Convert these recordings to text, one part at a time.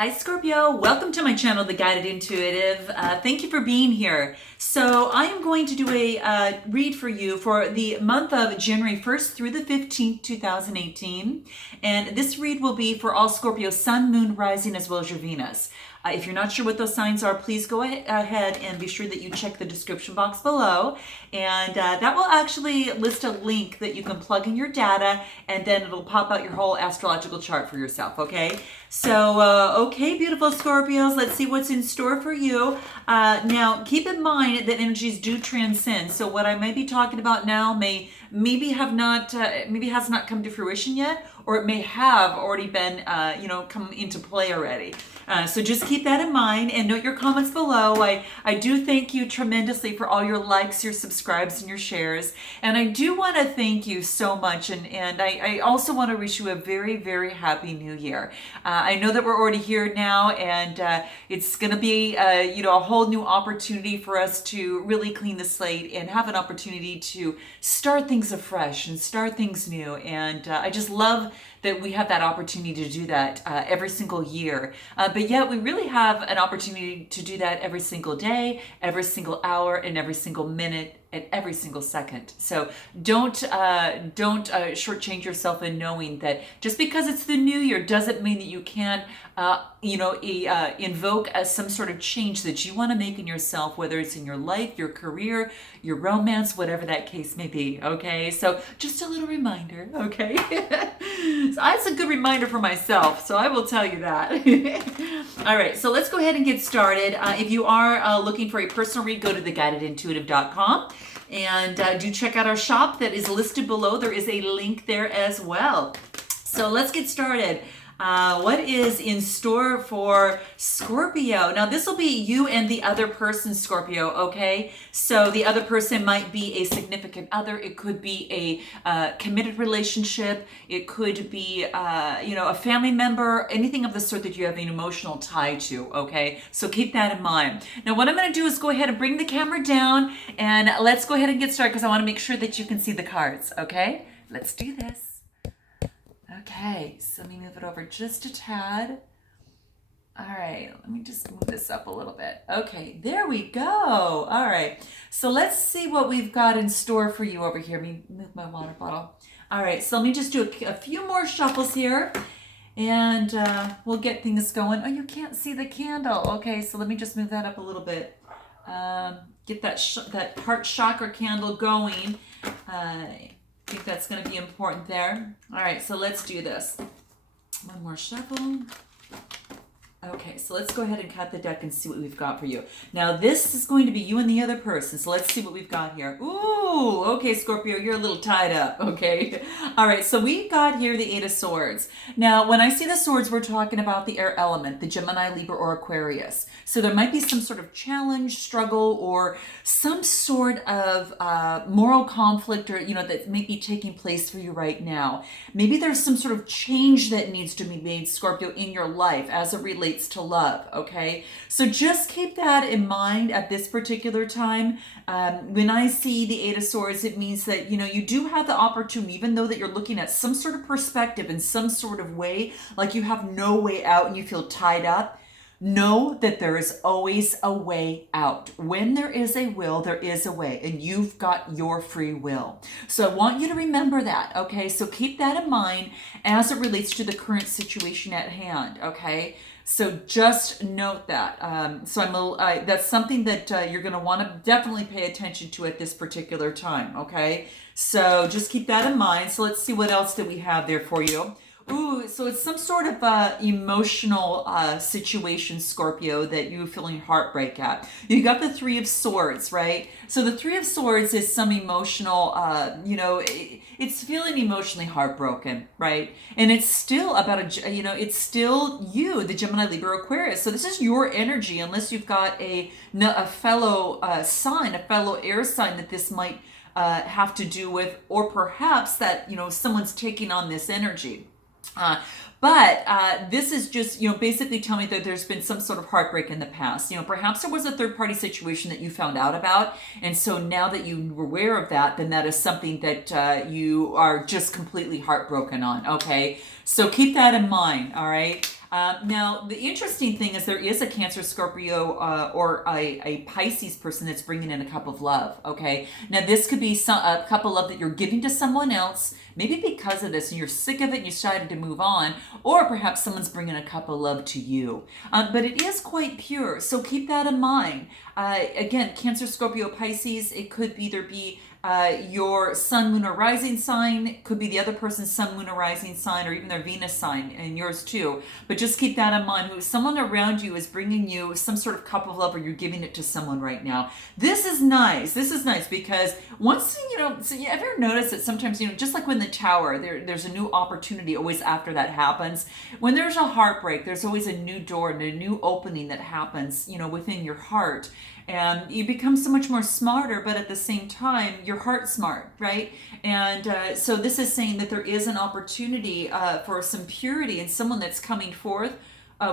Hi Scorpio, welcome to my channel, The Guided Intuitive. Thank you for being here. So I am going to do a read for you for the month of January 1st through the 15th, 2018. And this read will be for all Scorpio Sun, Moon, Rising, as well as your Venus. If you're not sure what those signs are, please go ahead and be sure that you check the description box below. And that will actually list a link that you can plug in your data, and then it'll pop out your whole astrological chart for yourself, okay? So, okay, beautiful Scorpios, let's see what's in store for you. Now, keep in mind that energies do transcend. So what I may be talking about now maybe has not come to fruition yet, or it may have already been, come into play already. So just keep that in mind and note your comments below. I do thank you tremendously for all your likes, your subscribes, and your shares. And I do want to thank you so much. And I also want to wish you a very, very happy new year. I know that we're already here now, and it's going to be, a whole new opportunity for us to really clean the slate and have an opportunity to start things afresh and start things new. And I just love that we have that opportunity to do that every single year. But yet we really have an opportunity to do that every single day, every single hour, and every single minute, at every single second. So don't shortchange yourself in knowing that just because it's the new year doesn't mean that you can't invoke some sort of change that you want to make in yourself, whether it's in your life, your career, your romance, whatever that case may be. Okay, so just a little reminder. Okay, so that's a good reminder for myself, so I will tell you that. All right, so let's go ahead and get started. If you are looking for a personal read, go to theguidedintuitive.com. And do check out our shop that is listed below. There is a link there as well. So let's get started. What is in store for Scorpio? Now, this will be you and the other person, Scorpio, okay? So the other person might be a significant other. It could be a committed relationship. It could be, a family member, anything of the sort that you have an emotional tie to, okay? So keep that in mind. Now, what I'm going to do is go ahead and bring the camera down, and let's go ahead and get started because I want to make sure that you can see the cards, okay? Let's do this. Okay, so let me move it over just a tad. All right, let me just move this up a little bit. Okay, there we go. All right, so let's see what we've got in store for you over here. Let me move my water bottle. All right, so let me just do a few more shuffles here, and we'll get things going. Oh, you can't see the candle. Okay, so let me just move that up a little bit. Get that heart chakra candle going. I think that's going to be important there. All right, so let's do this. One more shuffle. Okay, so let's go ahead and cut the deck and see what we've got for you. Now, this is going to be you and the other person, so let's see what we've got here. Ooh, okay, Scorpio, you're a little tied up, okay? All right, so we've got here the Eight of Swords. Now, when I see the swords, we're talking about the air element, the Gemini, Libra, or Aquarius. So there might be some sort of challenge, struggle, or some sort of moral conflict, or, that may be taking place for you right now. Maybe there's some sort of change that needs to be made, Scorpio, in your life as it relates to love, okay? So just keep that in mind at this particular time. When I see the Eight of Swords, it means that, you do have the opportunity, even though that you're looking at some sort of perspective in some sort of way, like you have no way out and you feel tied up. Know that there is always a way out. When there is a will, there is a way, and you've got your free will. So I want you to remember that, okay? So keep that in mind as it relates to the current situation at hand, okay? So just note that. That's something that you're going to want to definitely pay attention to at this particular time, okay? So just keep that in mind. So let's see what else do we have there for you. Ooh, so it's some sort of emotional situation, Scorpio, that you're feeling heartbreak at. You got the Three of Swords, right? So the Three of Swords is some emotional, it's feeling emotionally heartbroken, right? And it's still about it's still you, the Gemini, Libra, Aquarius. So this is your energy, unless you've got a fellow sign, a fellow air sign that this might have to do with, or perhaps that, someone's taking on this energy. But this is just, basically telling me that there's been some sort of heartbreak in the past. Perhaps there was a third-party situation that you found out about. And so now that you're aware of that, then that is something that you are just completely heartbroken on, okay? So keep that in mind, all right? Now, the interesting thing is there is a Cancer, Scorpio, or a Pisces person that's bringing in a cup of love. Okay. Now, this could be a cup of love that you're giving to someone else, maybe because of this, and you're sick of it and you decided to move on, or perhaps someone's bringing a cup of love to you. But it is quite pure, so keep that in mind. Again, Cancer, Scorpio, Pisces, it could either be your sun, moon, or rising sign. It could be the other person's sun, moon, or rising sign, or even their Venus sign, and yours too. But just keep that in mind. Someone around you is bringing you some sort of cup of love, or you're giving it to someone right now. This is nice. This is nice because once, so you ever notice that sometimes, just like when the tower, there's a new opportunity always after that happens. When there's a heartbreak, there's always a new door and a new opening that happens, within your heart. And you become so much more smarter, but at the same time, your heart's smart, right? And so this is saying that there is an opportunity for some purity and someone that's coming forth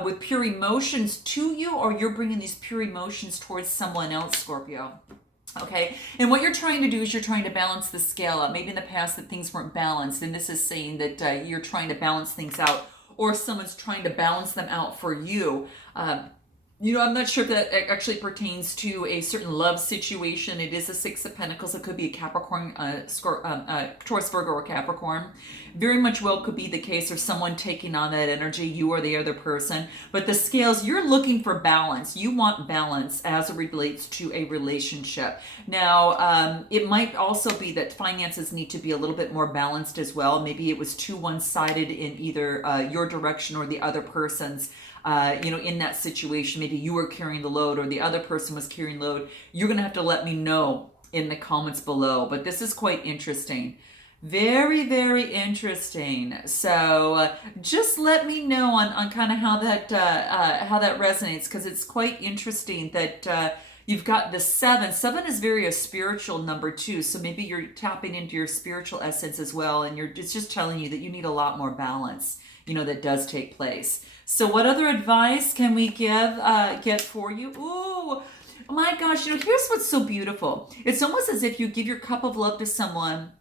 with pure emotions to you, or you're bringing these pure emotions towards someone else, Scorpio. Okay, and what you're trying to do is you're trying to balance the scale out. Maybe in the past that things weren't balanced, and this is saying that you're trying to balance things out, or someone's trying to balance them out for you. I'm not sure if that actually pertains to a certain love situation. It is a Six of Pentacles. It could be a Capricorn, Taurus, Virgo, or Capricorn. Very much well could be the case of someone taking on that energy, you or the other person. But the scales, you're looking for balance. You want balance as it relates to a relationship. Now, it might also be that finances need to be a little bit more balanced as well. Maybe it was too one-sided in either your direction or the other person's. In that situation, maybe you were carrying the load or the other person was carrying load. You're going to have to let me know in the comments below. But this is quite interesting. Very, very interesting. So just let me know on kind of how that resonates, because it's quite interesting that you've got the 7. 7 is very a spiritual number too. So maybe you're tapping into your spiritual essence as well. And it's just telling you that you need a lot more balance, that does take place. So what other advice can we get for you? Ooh, oh my gosh, here's what's so beautiful. It's almost as if you give your cup of love to someone,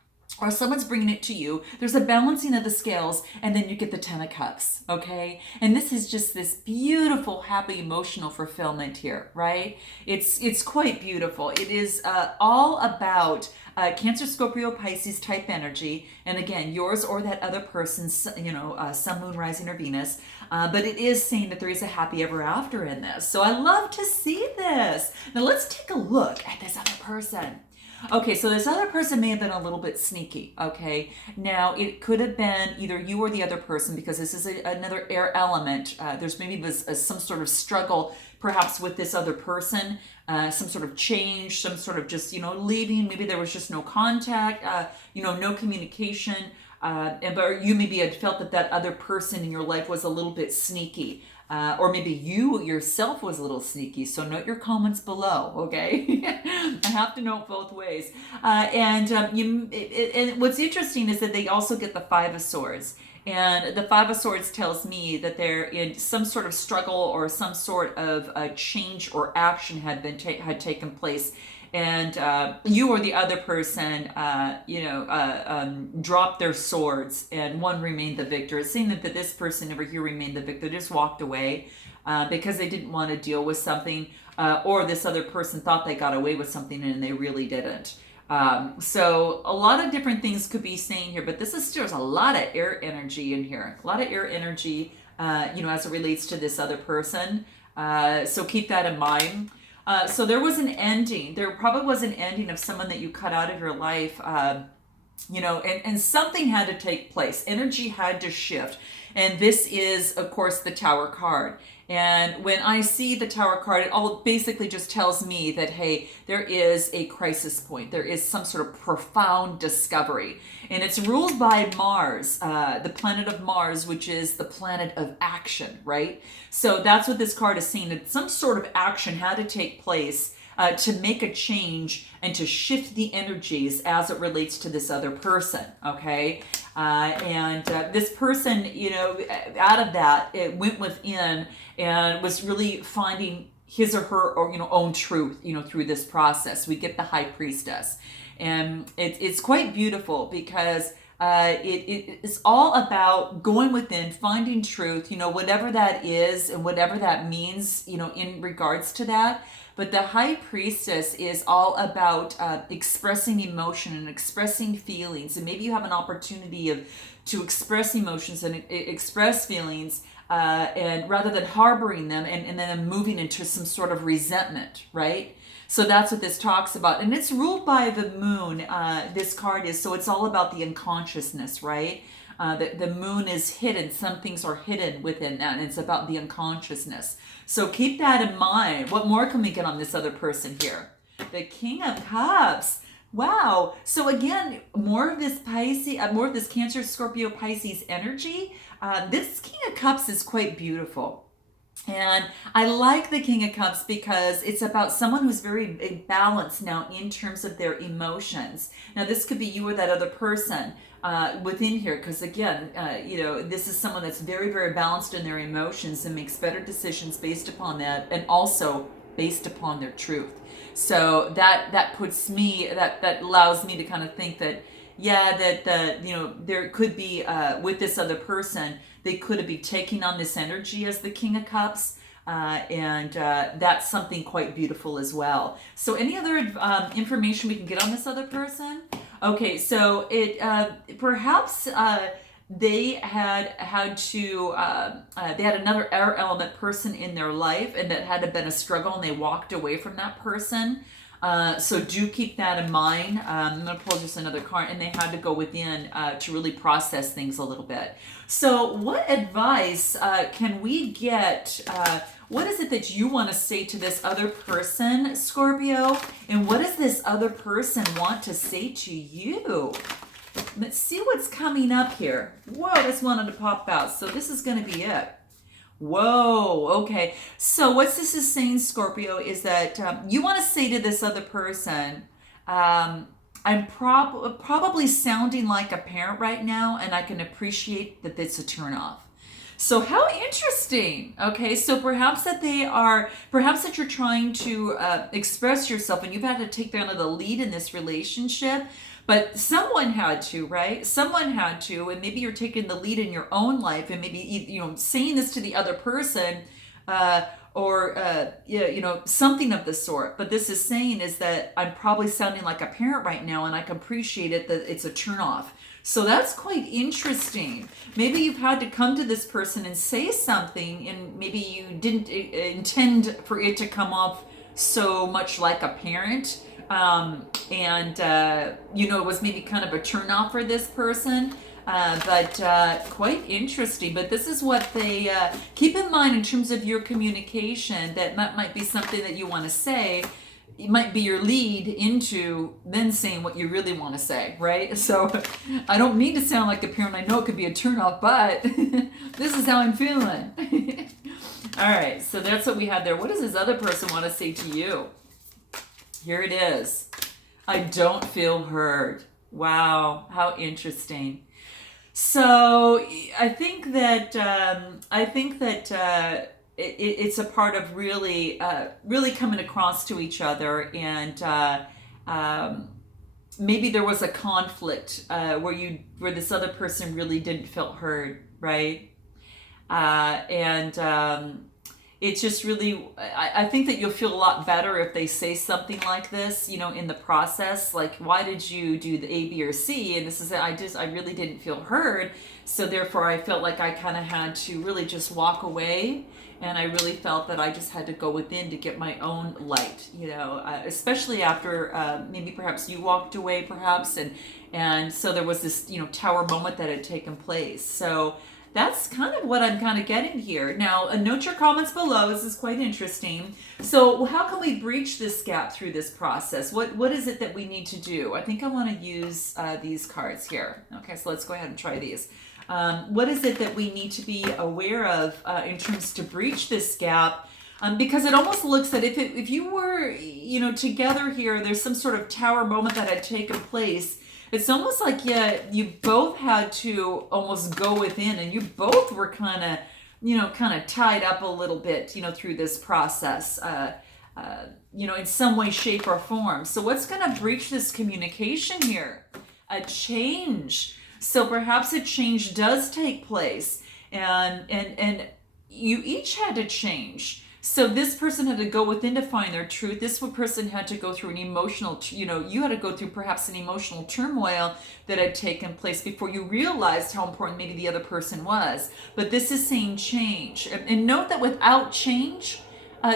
or someone's bringing it to you. There's a balancing of the scales, and then you get the 10 of Cups, okay? And this is just this beautiful, happy, emotional fulfillment here, right? It's quite beautiful. It is all about Cancer, Scorpio, Pisces type energy. And again, yours or that other person's, sun, moon, rising, or Venus. But it is saying that there is a happy ever after in this. So I love to see this. Now let's take a look at this other person. Okay, so this other person may have been a little bit sneaky, okay? Now, it could have been either you or the other person, because this is another air element. There's maybe some sort of struggle, perhaps with this other person, some sort of change, some sort of just, leaving. Maybe there was just no contact, no communication. But you maybe had felt that other person in your life was a little bit sneaky. Or maybe you yourself was a little sneaky. So note your comments below, okay? I have to note both ways. And what's interesting is that they also get the 5 of Swords. And the 5 of Swords tells me that they're in some sort of struggle, or some sort of change or action had taken place. And you or the other person, dropped their swords, and one remained the victor. It's saying that this person over here remained the victor, just walked away because they didn't want to deal with something, or this other person thought they got away with something and they really didn't. So a lot of different things could be saying here, but there's a lot of air energy in here, a lot of air energy, as it relates to this other person. So keep that in mind. So there was an ending. There probably was an ending of someone that you cut out of your life, and something had to take place. Energy had to shift. And this is, of course, the Tower card. And when I see the Tower card, it all basically just tells me that, hey, there is a crisis point. There is some sort of profound discovery. And it's ruled by Mars, the planet of Mars, which is the planet of action, right? So that's what this card is saying, that some sort of action had to take place to make a change and to shift the energies as it relates to this other person, okay? This person, out of that, it went within and was really finding his or her own truth, through this process. We get the High Priestess. And it's quite beautiful because It is all about going within, finding truth, whatever that is and whatever that means, in regards to that. But the high priestess is all about expressing emotion and expressing feelings. And maybe you have an opportunity to express emotions and express feelings, and rather than harboring them and then moving into some sort of resentment, right? So that's what this talks about. And it's ruled by the moon, this card is. So it's all about the unconsciousness, right? The moon is hidden. Some things are hidden within that. And it's about the unconsciousness. So keep that in mind. What more can we get on this other person here? The King of Cups. Wow. So again, more of this Pisces, more of this Cancer, Scorpio, Pisces energy. This King of Cups is quite beautiful. And I like the King of Cups because it's about someone who's very balanced now in terms of their emotions. Now, this could be you or that other person within here, because again, this is someone that's very, very balanced in their emotions and makes better decisions based upon that, and also based upon their truth. So that puts me, that allows me to kind of think that, yeah, that there could be with this other person, they could be taking on this energy as the King of Cups, and that's something quite beautiful as well. So any other information we can get on this other person? Okay, so it perhaps they had to they had another air element person in their life, and that had been a struggle, and they walked away from that person. So do keep that in mind. I'm going to pull just another card, and they had to go within to really process things a little bit. So what advice can we get? What is it that you want to say to this other person, Scorpio? And what does this other person want to say to you? Let's see what's coming up here. Whoa, this wanted to pop out. So this is going to be it. Whoa, okay. So what this is saying, Scorpio, is that you want to say to this other person, I'm probably sounding like a parent right now, and I can appreciate that it's a turnoff. So how interesting. Okay, so perhaps that you're trying to express yourself, and you've had to take down the lead in this relationship. But someone had to, right? Someone had to, and maybe you're taking the lead in your own life, and maybe saying this to the other person, or something of the sort. But this is saying is that I'm probably sounding like a parent right now, and I can appreciate it that it's a turnoff. So that's quite interesting. Maybe you've had to come to this person and say something, and maybe you didn't intend for it to come off so much like a parent. It was maybe kind of a turn off for this person, but quite interesting. But this is what they keep in mind in terms of your communication, that might be something that you want to say. It might be your lead into then saying what you really want to say, right? So I don't mean to sound like a parent. I know it could be a turn off, but this is how I'm feeling. All right, so that's what we had there. What does this other person want to say to you? Here it is. I don't feel heard. Wow, how interesting. So I think that it's a part of really coming across to each other, and maybe there was a conflict where this other person really didn't feel heard, right? It's just really, I think that you'll feel a lot better if they say something like this, in the process, like, why did you do the A, B, or C? And this is, I really didn't feel heard. So therefore I felt like I kind of had to really just walk away. And I really felt that I just had to go within to get my own light, especially after maybe perhaps you walked away perhaps. And so there was this, tower moment that had taken place. So that's kind of what I'm kind of getting here. Now, note your comments below. This is quite interesting. So how can we breach this gap through this process? What is it that we need to do? I think I want to use these cards here. Okay, so let's go ahead and try these. What is it that we need to be aware of in terms to breach this gap? Because it almost looks that if you were, together here, there's some sort of tower moment that had taken place. It's almost like, you both had to almost go within, and you both were kind of tied up a little bit, through this process, in some way, shape, or form. So what's going to breach this communication here? A change. So perhaps a change does take place, and you each had to change. So this person had to go within to find their truth. This person had to go through an emotional, you had to go through perhaps an emotional turmoil that had taken place before you realized how important maybe the other person was. But this is saying change. And note that without change,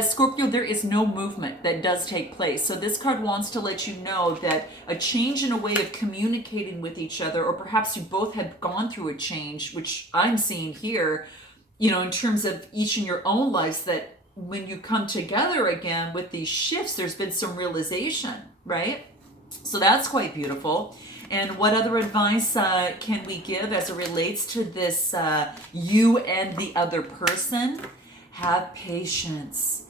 Scorpio, there is no movement that does take place. So this card wants to let you know that a change in a way of communicating with each other, or perhaps you both had gone through a change, which I'm seeing here, in terms of each in your own lives, that when you come together again with these shifts, there's been some realization, right? So that's quite beautiful. And what other advice can we give as it relates to this you and the other person? Have patience.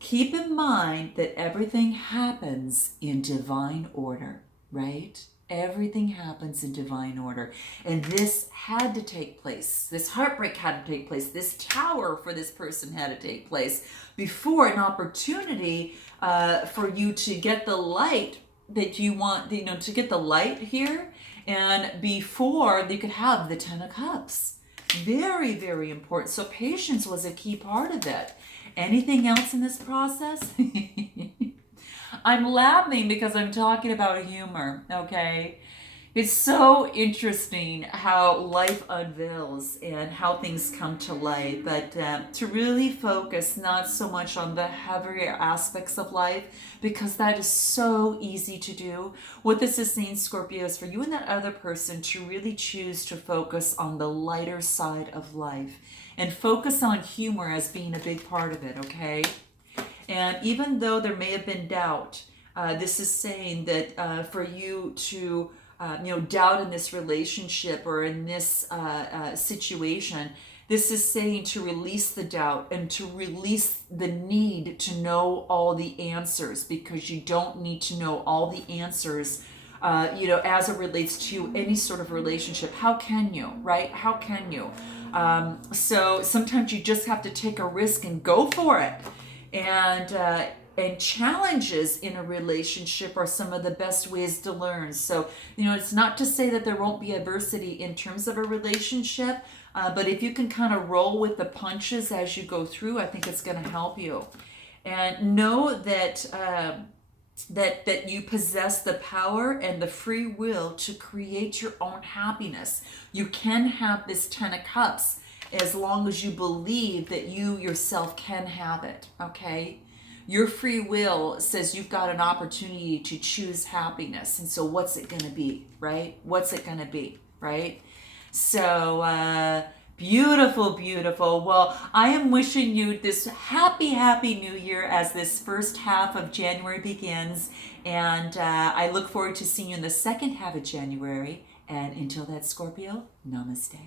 Keep in mind that everything happens in divine order, right? Everything happens in divine order. And this had to take place. This heartbreak had to take place. This tower for this person had to take place before an opportunity for you to get the light that you want, to get the light here, and before they could have the 10 of Cups. Very, very important. So patience was a key part of it. Anything else in this process? I'm laughing because I'm talking about humor, okay? It's so interesting how life unveils and how things come to light, but to really focus not so much on the heavier aspects of life, because that is so easy to do. What this is saying, Scorpio, is for you and that other person to really choose to focus on the lighter side of life and focus on humor as being a big part of it, okay? And even though there may have been doubt, this is saying that for you to doubt in this relationship or in this situation, this is saying to release the doubt and to release the need to know all the answers, because you don't need to know all the answers, as it relates to any sort of relationship. How can you, right? How can you? So sometimes you just have to take a risk and go for it. And challenges in a relationship are some of the best ways to learn. So, it's not to say that there won't be adversity in terms of a relationship, but if you can kind of roll with the punches as you go through, I think it's going to help you. And know that that you possess the power and the free will to create your own happiness. You can have this 10 of Cups as long as you believe that you yourself can have it, okay? Your free will says you've got an opportunity to choose happiness. And so what's it going to be, right? What's it going to be, right? So beautiful, beautiful. Well, I am wishing you this happy, happy new year as this first half of January begins. And I look forward to seeing you in the second half of January. And until that, Scorpio, namaste.